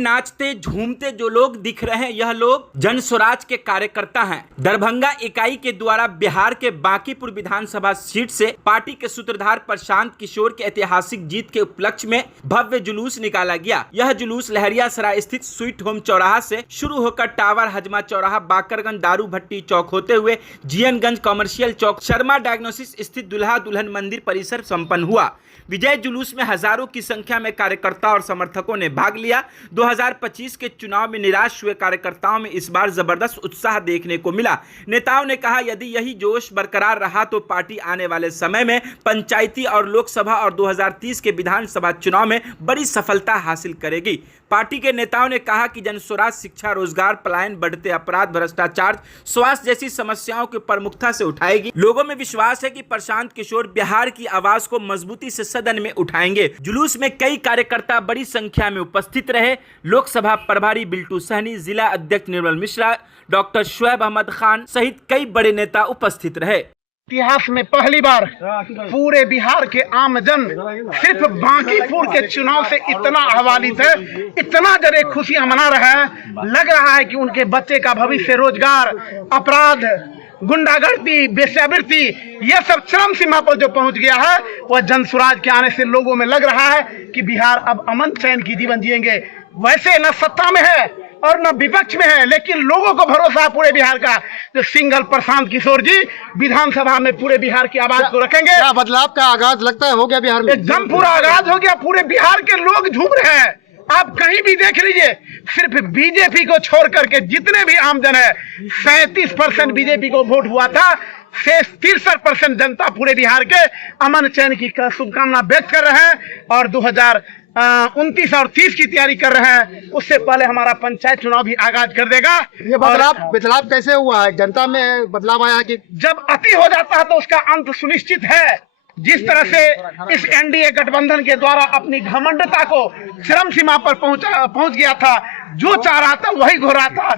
नाचते झूमते जो लोग दिख रहे हैं, यह लोग जन स्वराज के कार्यकर्ता हैं। दरभंगा इकाई के द्वारा बिहार के बांकीपुर विधानसभा सीट से पार्टी के सूत्रधार प्रशांत किशोर के ऐतिहासिक जीत के उपलक्ष्य में भव्य जुलूस निकाला गया। यह जुलूस लहरियासराय स्थित स्वीट होम चौराहा से शुरू होकर टावर हजमा चौराहा, बाकरगंज दारू भट्टी चौक होते हुए जीएनगंज कमर्शियल चौक, शर्मा डायग्नोसिस स्थित दुल्हा दुल्हन मंदिर परिसर संपन्न हुआ। विजय जुलूस में हजारों की संख्या में कार्यकर्ता और समर्थकों ने भाग लिया। 2025 के चुनाव में निराश हुए कार्यकर्ताओं में इस बार जबरदस्त उत्साह देखने को मिला। नेताओं ने कहा, यदि यही जोश बरकरार रहा तो पार्टी आने वाले समय में पंचायती और लोकसभा और 2030 के विधानसभा चुनाव में बड़ी सफलता हासिल करेगी। पार्टी के नेताओं ने कहा कि जनस्वराज शिक्षा, रोजगार, पलायन, बढ़ते अपराध, भ्रष्टाचार, स्वास्थ्य जैसी समस्याओं को प्रमुखता से उठाएगी। लोगों में विश्वास है कि प्रशांत किशोर बिहार की आवाज को मजबूती से सदन में उठाएंगे। जुलूस में कई कार्यकर्ता बड़ी संख्या में उपस्थित रहे। लोकसभा प्रभारी बिल्टू सहनी, जिला अध्यक्ष निर्मल मिश्रा, डॉक्टर शुएब अहमद खान सहित कई बड़े नेता उपस्थित रहे। इतिहास में पहली बार पूरे बिहार के आमजन सिर्फ बांकीपुर के चुनाव से इतना आह्वानित है, इतना जरे खुशियां मना रहा है। लग रहा है कि उनके बच्चे का भविष्य, रोजगार, अपराध, गुंडागर्दी, वेश्यावृत्ति, यह सब चरम सीमा पर जो पहुंच गया है, वह जनस्वराज के आने से लोगों में लग रहा है कि बिहार अब अमन चैन की जीवन जिएंगे। वैसे न सत्ता में है और न विपक्ष में है, लेकिन लोगों को भरोसा है पूरे बिहार का। जो सिंगल प्रशांत किशोर जी विधानसभा में पूरे बिहार की आवाज को रखेंगे। क्या बदलाव का आगाज लगता है हो गया बिहार में? एकदम पूरा आगाज हो गया। पूरे बिहार के लोग झूम रहे हैं। आप कहीं भी देख लीजिए, सिर्फ बीजेपी को छोड़ करके जितने भी आमजन है, 37% बीजेपी को वोट हुआ था, शेष 63% जनता पूरे बिहार के अमन चैन की शुभकामना व्यक्त कर रहे हैं और 2029 और 30 की तैयारी कर रहे हैं। उससे पहले हमारा पंचायत चुनाव भी आगाज कर देगा। ये बदलाव कैसे हुआ है? जनता में बदलाव आया कि जब अति हो जाता है तो उसका अंत सुनिश्चित है। जिस तरह से इस एनडीए गठबंधन के द्वारा अपनी घमंडता को चरम सीमा पर पहुंच गया था, जो चाह रहा था वही हो रहा था,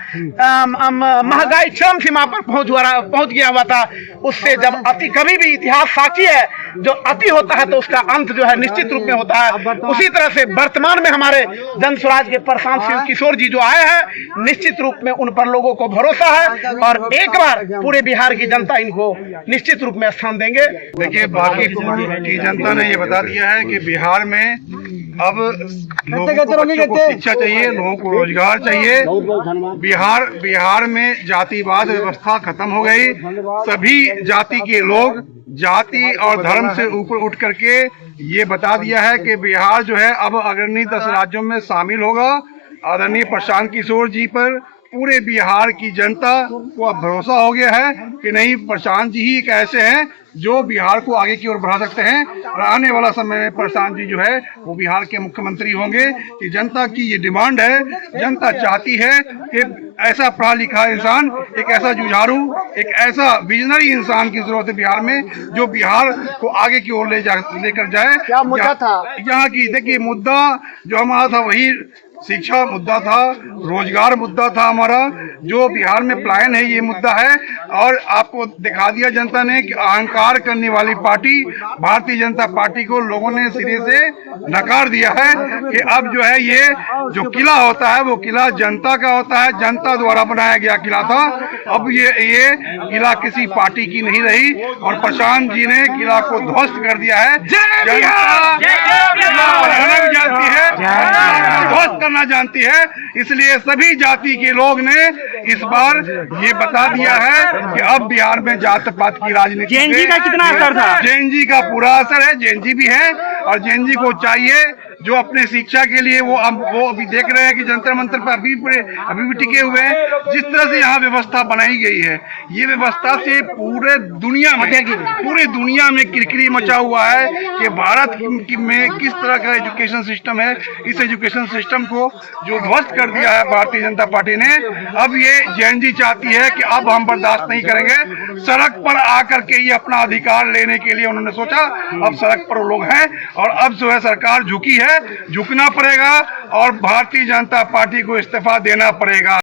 महंगाई चरम सीमा पर पहुंच गया हुआ था। उससे जब अति, कभी भी इतिहास साक्षी है, जो अति होता है तो उसका अंत जो है निश्चित रूप में होता है। उसी तरह से वर्तमान में हमारे जनस्वराज के प्रशांत किशोर जी जो आए हैं, निश्चित रूप में उन पर लोगों को भरोसा है और एक बार पूरे बिहार की जनता इनको निश्चित रूप में स्थान देंगे। देखिए, बाकी की जनता ने ये बता दिया है कि बिहार में अब लोगों को, बच्चों को शिक्षा चाहिए, लोगों को रोजगार चाहिए। बिहार में जातिवाद व्यवस्था खत्म हो गई। सभी जाति के लोग जाति और धर्म से ऊपर उठ करके ये बता दिया है कि बिहार जो है अब अग्रणी 10 राज्यों में शामिल होगा। आदरणीय प्रशांत किशोर जी पर पूरे बिहार की जनता को अब भरोसा हो गया है कि नहीं, प्रशांत जी ही एक ऐसे हैं जो बिहार को आगे की ओर बढ़ा सकते हैं और आने वाला समय में प्रशांत जी जो है वो बिहार के मुख्यमंत्री होंगे। कि जनता की ये डिमांड है, जनता चाहती है कि ऐसा पढ़ा लिखा इंसान, एक ऐसा जुझारू, एक ऐसा विजनरी इंसान की जरूरत है बिहार में, जो बिहार को आगे की ओर लेकर जाए। क्या मुद्दा था यहाँ की? देखिए, मुद्दा जो हमारा था वही शिक्षा मुद्दा था, रोजगार मुद्दा था हमारा। जो बिहार में पलायन है ये मुद्दा है। और आपको दिखा दिया जनता ने कि अहंकार करने वाली पार्टी भारतीय जनता पार्टी को लोगों ने सिरे से नकार दिया है कि अब जो है ये जो किला होता है वो किला जनता का होता है, जनता द्वारा बनाया गया किला था। अब ये किला किसी पार्टी की नहीं रही और प्रशांत जी ने किला को ध्वस्त कर दिया है। जनता जानती है, ध्वस्त करना जानती है। इसलिए सभी जाति के लोग ने इस बार ये बता दिया है कि अब बिहार में जात पात की राजनीति। जेएनजी का कितना असर था? जेएनजी का पूरा असर है। जेएनजी भी है और जेएनजी को चाहिए जो अपने शिक्षा के लिए वो अभी देख रहे हैं कि जंतर मंतर पर अभी भी टिके हुए हैं। जिस तरह से यहाँ व्यवस्था बनाई गई है, ये व्यवस्था से पूरे दुनिया में किरकिरी मचा हुआ है कि भारत में किस तरह का एजुकेशन सिस्टम है। इस एजुकेशन सिस्टम को जो ध्वस्त कर दिया है भारतीय जनता पार्टी ने, अब ये जेएनजी चाहती है कि अब हम बर्दाश्त नहीं करेंगे। सड़क पर आकर के ये अपना अधिकार लेने के लिए उन्होंने सोचा। अब सड़क पर लोग हैं और अब जो है सरकार झुकी है, झुकना पड़ेगा और भारतीय जनता पार्टी को इस्तीफा देना पड़ेगा।